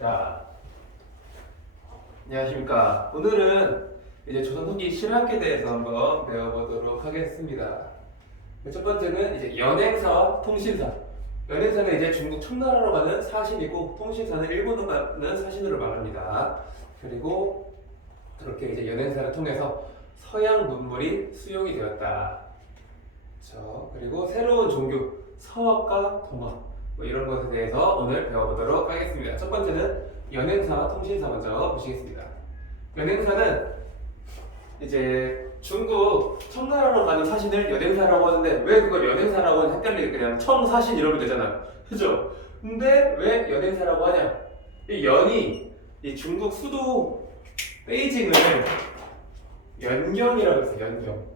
자, 안녕하십니까. 오늘은 이제 조선 후기 실학에 대해서 한번 배워보도록 하겠습니다. 첫 번째는 이제 연행사와 통신사. 연행사는 이제 중국 청나라로 가는 사신이고, 통신사는 일본으로 가는 사신으로 말합니다. 그리고 그렇게 이제 연행사를 통해서 서양 문물이 수용이 되었다. 그렇죠. 그리고 새로운 종교, 서학과 동학, 뭐 이런 것에 대해서 오늘 배워보도록 하겠습니다. 첫 번째는 연행사와 통신사 먼저 보시겠습니다. 연행사는 이제 중국 청나라로 가는 사신을 연행사라고 하는데, 왜 그걸 연행사라고 헷갈리게 그냥 청사신 이러면 되잖아, 그죠? 근데 왜 연행사라고 하냐? 이 연이 이 중국 수도 베이징을 연경이라고 했어요. 연경,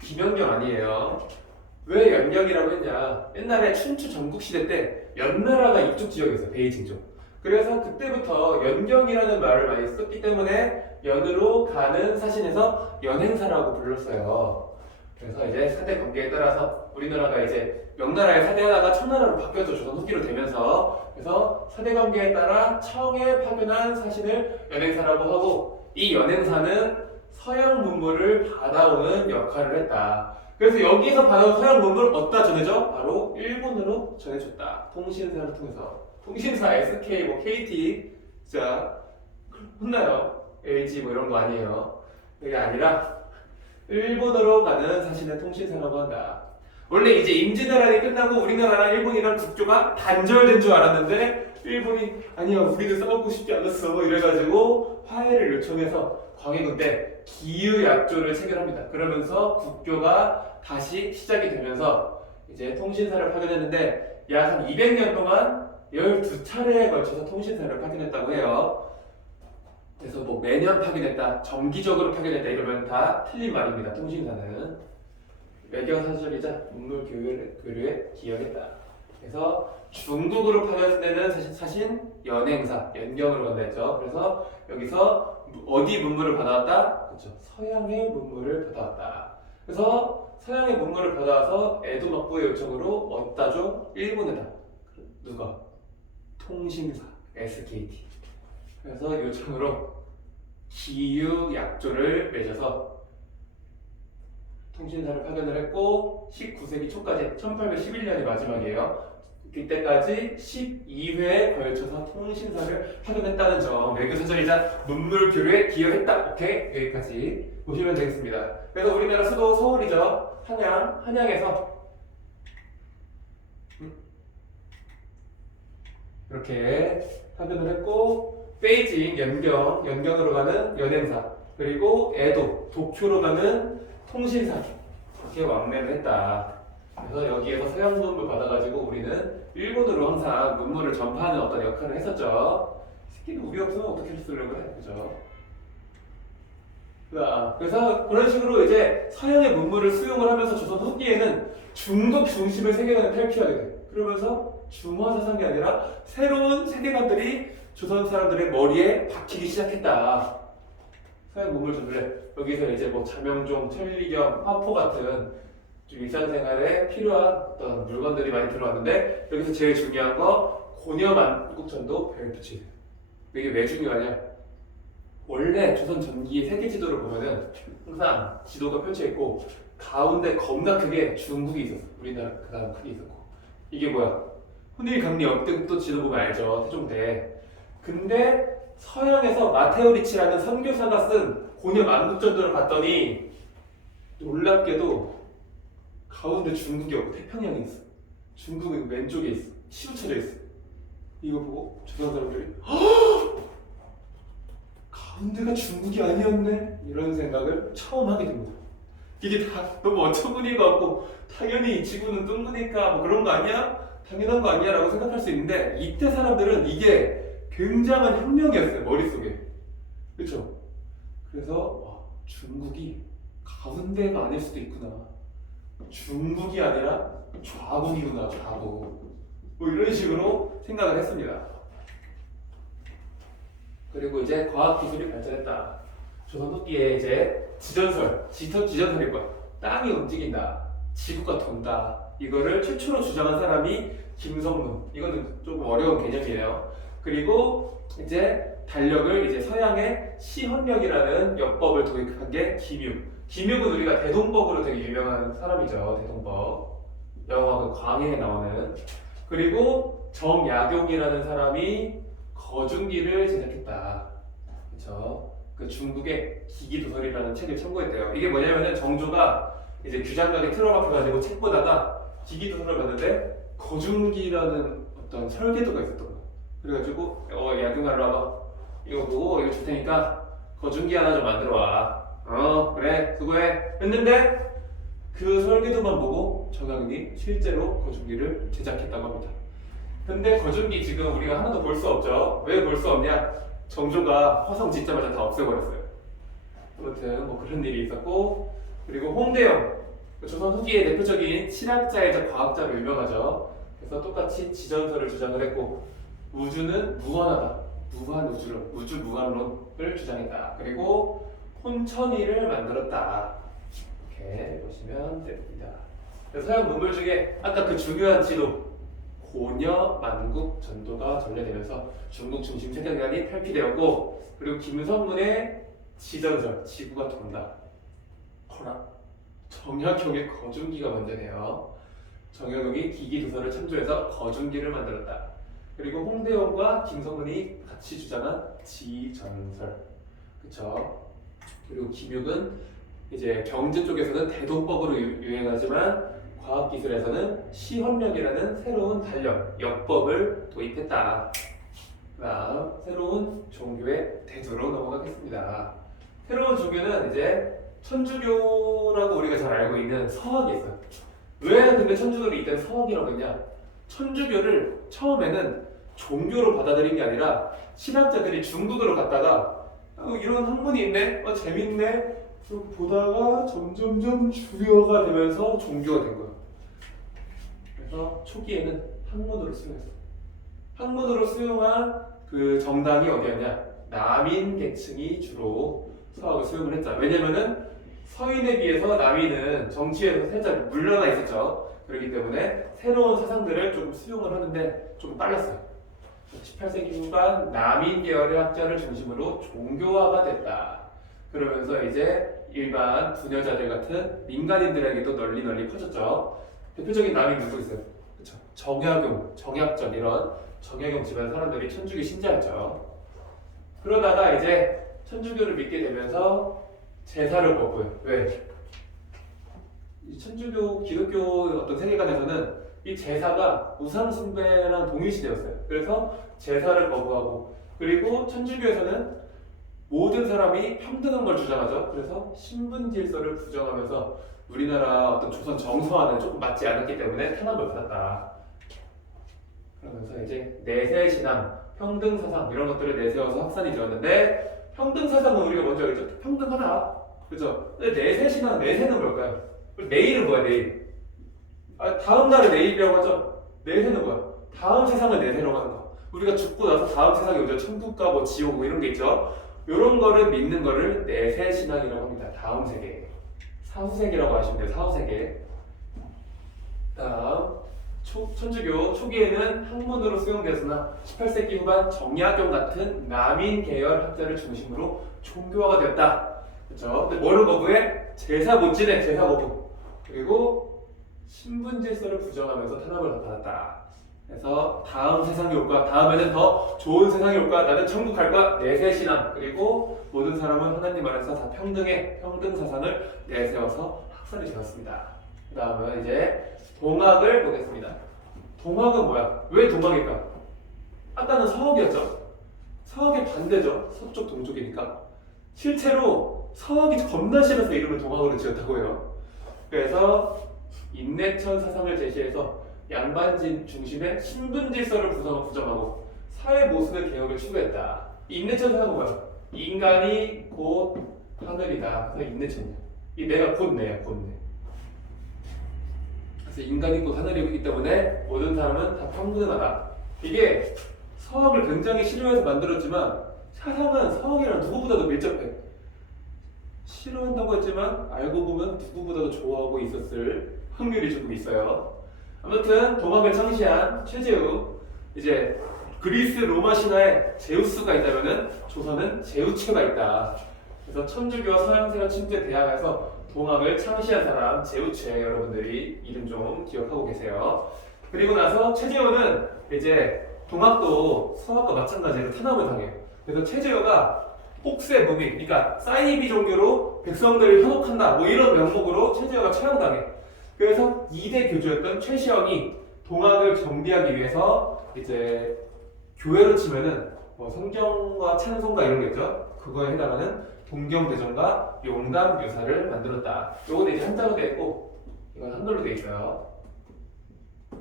김연경 아니에요. 왜 연경이라고 했냐? 옛날에 춘추 전국시대 때 연나라가 이쪽 지역에 있어요. 베이징 쪽. 그래서 그때부터 연경이라는 말을 많이 썼기 때문에 연으로 가는 사신에서 연행사라고 불렀어요. 그래서 이제 사대 관계에 따라서 우리나라가 이제 명나라의 사대 하나가 청나라로 바뀌었죠. 조선 후기로 되면서. 그래서 사대 관계에 따라 청에 파견한 사신을 연행사라고 하고, 이 연행사는 서양 문물을 받아오는 역할을 했다. 그래서 여기서 받아온 서양 문물을 어디다 전해줘? 바로 일본으로 전해줬다. 통신사를 통해서. 통신사 SK, 뭐 KT, 자 혼나요. LG 뭐 이런 거 아니에요. 그게 아니라 일본으로 가는 사신을 통신사라고 한다. 원래 이제 임진왜란이 끝나고 우리나라랑 일본이랑 국교가 단절된 줄 알았는데, 일본이 아니야, 우리도 싸우고 싶지 않았어 이래가지고 화해를 요청해서 광해군 때 기유약조를 체결합니다. 그러면서 국교가 다시 시작이 되면서 이제 통신사를 파견했는데, 약 한 200년 동안 12차례에 걸쳐서 통신사를 파견했다고 해요. 그래서 뭐 매년 파견했다, 정기적으로 파견했다 이러면 다 틀린 말입니다. 통신사는 외교사절이자 문물 교류에 기여했다. 그래서 중국으로 파견한 데는 사신 연행사, 연경으로 간다 했죠. 그래서 여기서 어디 문물을 받아왔다? 그렇죠. 서양의 문물을 받아왔다. 그래서 서양의 문물을 받아와서 에도 막부의 요청으로 어디다 줘? 일본에다. 누가? 통신사, SKT. 그래서 요청으로 기유약조를 맺어서 통신사를 파견을 했고, 19세기 초까지 1811년이 마지막이에요. 그때까지 12회에 걸쳐서 통신사를 파견했다는 점, 외교사절이자 문물 교류에 기여했다. 오케이? 여기까지 보시면 되겠습니다. 그래서 우리나라 수도 서울이죠. 한양에서 이렇게 파견을 했고, 베이징, 연경으로 가는 연행사, 그리고 에도, 도쿄로 가는 통신사, 이렇게 왕래를 했다. 그래서 여기에서 서양 문물 받아가지고 우리는 일본으로 항상 문물을 전파하는 어떤 역할을 했었죠. 새끼는 우리 없으면 어떻게 쓰려고 해, 그죠? 그래서 그런 식으로 이제 서양의 문물을 수용을 하면서 조선 후기에는 중국 중심의 세계관을 탈피하게 돼. 그러면서 중화 사상이 아니라 새로운 세계관들이 조선 사람들의 머리에 박히기 시작했다. 서양 문물 전래. 여기서 이제 뭐 자명종, 천리경, 화포 같은 좀 일상생활에 필요한 어떤 물건들이 많이 들어왔는데, 여기서 제일 중요한 거 고려만국전도 별 붙이게 돼요. 이게 왜 중요하냐? 원래 조선 전기의 세계 지도를 보면은 항상 지도가 펼쳐 있고 가운데 겁나 크게 중국이 있었어. 우리나라 그 다음 크게 있었고. 이게 뭐야? 훈일 강리 역대국도 지도 보면 알죠. 태종대. 근데 서양에서 마테오 리치라는 선교사가 쓴 고려 만국전도를 봤더니 놀랍게도 가운데 중국이 없고 태평양에 있어. 중국은 왼쪽에 있어. 치우쳐져 있어. 이거 보고 조선 사람들이 가운데가 중국이 아니었네? 이런 생각을 처음 하게 됩니다. 이게 다 너무 어처구니가 없고, 당연히 지구는 둥그니까 뭐 그런 거 아니야? 당연한 거 아니야? 라고 생각할 수 있는데, 이때 사람들은 이게 굉장한 혁명이었어요. 머릿속에. 그쵸? 그래서 중국이 가운데가 아닐 수도 있구나. 중국이 아니라 좌국이구나, 좌국. 뭐 이런 식으로 생각을 했습니다. 그리고 이제 과학기술이 발전했다. 조선 후기에 이제 지전설일 거야. 땅이 움직인다. 지구가 돈다. 이거를 최초로 주장한 사람이 김성문. 이거는 조금 어려운 개념이에요. 그리고 이제 달력을 이제 서양의 시헌력이라는 역법을 도입한 게 김육. 김육은 우리가 대동법으로 되게 유명한 사람이죠. 대동법. 영화 그 광해에 나오는. 그리고 정약용이라는 사람이 거중기를 제작했다. 그렇죠? 그 중국의 기기도설이라는 책을 참고했대요. 이게 뭐냐면은 정조가 이제 규장각에 틀어박혀가지고 책 보다가 기기도설을 봤는데 거중기라는 어떤 설계도가 있었던 거야. 그래가지고 약용아 일로 와봐. 이거 보고 이거 줄 테니까 거중기 하나 좀 만들어 와. 그래 수고해 했는데 그 설계도만 보고 정약용이 실제로 거중기를 제작했다고 합니다. 근데 거중기 지금 우리가 하나도 볼 수 없죠. 왜 볼 수 없냐? 정조가 화성 짓자마자 다 없애버렸어요. 아무튼 뭐 그런 일이 있었고, 그리고 홍대영 조선 후기의 대표적인 실학자이자 과학자로 유명하죠. 그래서 똑같이 지전설을 주장을 했고, 우주는 무한하다, 무한 우주론, 우주 무한론을 주장했다. 그리고 혼천이를 만들었다. 이렇게 보시면 됩니다. 서양 문물 중에 아까 그 중요한 지도 고려, 만국, 전도가 전래되면서 중국 중심 세계관이 탈피되었고, 그리고 김성문의 지전설, 지구가 돈다. 허라. 정약용의 거중기가 먼저네요. 정약용이 기기도설을 참조해서 거중기를 만들었다. 그리고 홍대영과 김성문이 같이 주장한 지전설. 그쵸? 그리고 김육은 이제 경제 쪽에서는 대동법으로 유행하지만 과학기술에서는 시헌력이라는 새로운 달력, 역법을 도입했다. 다음 새로운 종교의 대두로 넘어가겠습니다. 새로운 종교는 이제 천주교라고 우리가 잘 알고 있는 서학이 있어요. 왜 근데 천주교를 이때 서학이라고 했냐? 천주교를 처음에는 종교로 받아들인 게 아니라 신학자들이 중국으로 갔다가 이런 학문이 있네? 재밌네? 보다가 점점점 주요가 되면서 종교가 된 거예요. 그래서 초기에는 학문으로 수용했어. 학문으로 수용한 그 정당이 어디였냐? 남인 계층이 주로 서학을 수용을 했죠. 왜냐면은 서인에 비해서 남인은 정치에서 살짝 물러나 있었죠. 그렇기 때문에 새로운 사상들을 좀 수용을 하는데 좀 빨랐어요. 18세기 후반 남인 계열의 학자를 중심으로 종교화가 됐다. 그러면서 이제 일반 부녀자들 같은 민간인들에게도 널리 퍼졌죠. 대표적인 남인 누구 있어요? 그쵸? 정약용, 정약전 이런 정약용 집안 사람들이 천주교 신자였죠. 그러다가 이제 천주교를 믿게 되면서 제사를 거부해요. 왜? 이 천주교, 기독교 어떤 세계관에서는 이 제사가 우상 숭배랑 동일시되었어요. 그래서 제사를 거부하고, 그리고 천주교에서는 모든 사람이 평등한 걸 주장하죠. 그래서 신분 질서를 부정하면서 우리나라 어떤 조선 정서와는 조금 맞지 않았기 때문에 탄압을 받았다. 그러면서 이제 내세 신앙, 평등 사상 이런 것들을 내세워서 확산이 되었는데, 평등 사상은 우리가 먼저 알죠. 평등하다. 그죠? 근데 내세 신앙, 내세는 뭘까요? 내일은 뭐야, 내일? 다음 날을 내일이라고 하죠. 내세는 뭐야? 다음 세상을 내세라고 하는 거. 우리가 죽고 나서 다음 세상에 오죠. 천국과 뭐 지옥 뭐 이런 게 있죠. 이런 거를 믿는 거를 내세 신앙이라고 합니다. 다음 세계. 사후세계라고 하시면 돼요. 사후세계. 다음 천주교 초기에는 학문으로 수용되었으나 18세기 후반 정약용 같은 남인 계열 학자를 중심으로 종교화가 되었다. 그렇죠? 근데 뭐를 거부해? 제사 못 지내. 제사 거부. 그리고 신분 질서를 부정하면서 탄압을 받았다. 그래서 다음 세상이 올까? 다음에는 더 좋은 세상이 올까? 나는 천국 갈 거야? 내세 신앙. 그리고 모든 사람은 하나님 안에서 다 평등해. 평등 사상을 내세워서 확산이 되었습니다. 그 다음은 이제 동학을 보겠습니다. 동학은 뭐야? 왜 동학일까? 아까는 서학이었죠? 서학의 반대죠. 서쪽 동쪽이니까. 실제로 서학이 겁나 싫어서 이름을 동학으로 지었다고 해요. 그래서 인내천 사상을 제시해서 양반진 중심의 신분 질서를 부정하고 사회 모순의 개혁을 추구했다. 인내천 사상은 뭐야? 인간이 곧 하늘이다. 그래서 인내천이야. 이 내가 곧 내야, 곧 내. 그래서 인간이 곧 하늘이기 때문에 모든 사람은 다 평등하다. 이게 서학을 굉장히 싫어해서 만들었지만 사상은 서학이랑 누구보다도 밀접해. 싫어한다고 했지만 알고 보면 누구보다도 좋아하고 있었을 확률이 조금 있어요. 아무튼 동학을 창시한 최재우, 이제 그리스 로마 신화에 제우스가 있다면은 조선은 제우체가 있다. 그래서 천주교와 서양세가 침투대항해서 동학을 창시한 사람 제우체, 여러분들이 이름 좀 기억하고 계세요. 그리고 나서 최재호는 이제 동학도 서학과 마찬가지로 탄압을 당해요. 그래서 최재호가 혹세 무민, 그러니까 사이비 종교로 백성들을 현혹한다, 뭐 이런 명목으로 최재호가 처형당해. 그래서 2대 교주였던 최시영이 동학을 정비하기 위해서 이제 교회로 치면은 뭐 성경과 찬송가 이런 게 있죠. 그거에 해당하는 동경대전과 용담유사를 만들었다. 요거는 이제 한자로 돼 있고 이건 한글로 돼 있어요.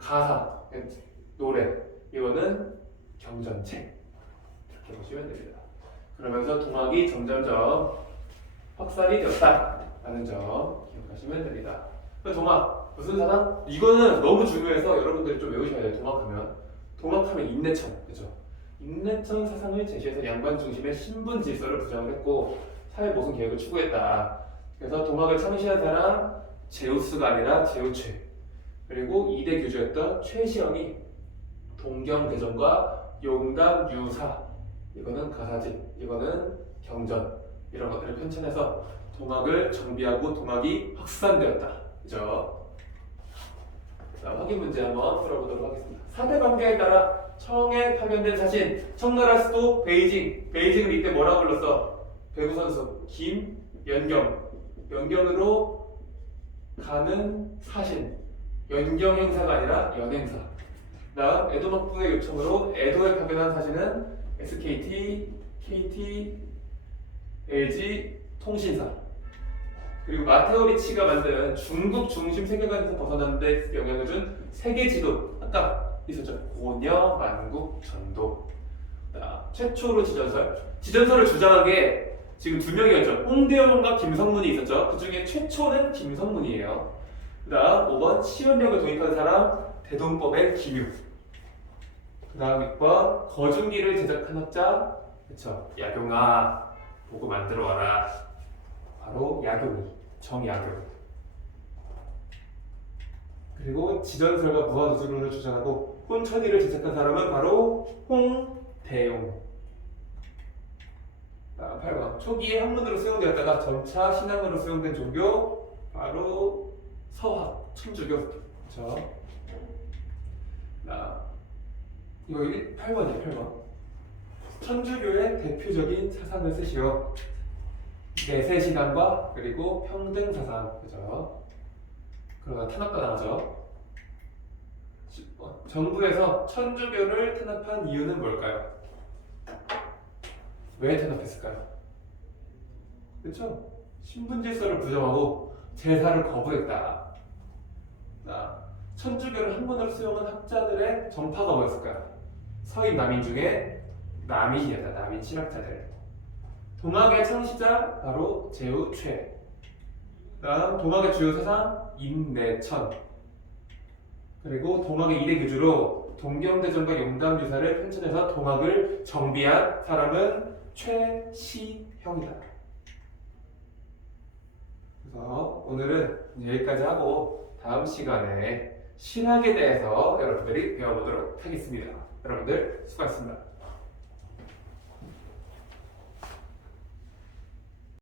가사, 노래, 이거는 경전책 이렇게 보시면 됩니다. 그러면서 동학이 점점점 확산이 되었다라는 점 기억하시면 됩니다. 동학 무슨 사상? 이거는 너무 중요해서 여러분들이 좀 외우셔야 돼요. 동학하면 인내천, 그죠? 인내천 사상을 제시해서 양반 중심의 신분 질서를 부정을 했고 사회 모순 계획을 추구했다. 그래서 동학을 창시한 사람 제우스가 아니라 제우체. 그리고 2대 교주였던 최시영이 동경대전과 용담유사, 이거는 가사집, 이거는 경전, 이런 것들을 편찬해서 동학을 정비하고 동학이 확산되었다. 그죠? 자, 확인 문제 한번 풀어보도록 하겠습니다. 사대관계에 따라 청에 파견된 사신, 청나라 수도 베이징을 이때 뭐라고 불렀어? 배구 선수 김연경, 연경으로 가는 사신, 연경 행사가 아니라 연행사. 다음 에도막부의 요청으로 에도에 파견한 사신은 SKT, KT, LG 통신사. 그리고 마테오리치가 만든 중국 중심 세계관에서 벗어나는 데 영향을 준 세계 지도, 아까 있었죠. 고려 만국 전도. 최초로 지전설을 주장한 게 지금 2명이었죠. 홍대영과 김성문이 있었죠. 그 중에 최초는 김성문이에요. 그 다음 5번 치원력을 도입한 사람 대동법의 김유. 그 다음 6번 거중기를 제작한 학자, 그쵸, 야경아 보고 만들어 와라. 바로 야경이, 정야경. 그리고 지전설과 무한우주론을 주장하고 혼천이를 제작한 사람은 바로 홍대용. 8번 초기에 학문으로 수용되었다가 점차 신앙으로 수용된 종교, 바로 서학, 천주교. 그쵸? 이거 8번이에요. 8번. 천주교의 대표적인 사상을 쓰시오. 내세신앙과 그리고 평등사상. 그죠? 그러다 탄압도 당하죠. 정부에서 천주교를 탄압한 이유는 뭘까요? 왜 탄압했을까요? 그렇죠? 신분질서를 부정하고 제사를 거부했다. 천주교를 학문으로 수용한 학자들의 정파가 뭐였을까요? 서인 남인 중에 남인이었다. 남인 신학자들. 동학의 창시자 바로 제우최. 다음 동학의 주요 사상 임내천. 그리고 동학의 2대 교주로 동경대전과 용담유사를 편찬해서 동학을 정비한 사람은 최시형이다. 그래서 오늘은 여기까지 하고 다음 시간에 신학에 대해서 여러분들이 배워보도록 하겠습니다. 여러분들 수고하셨습니다.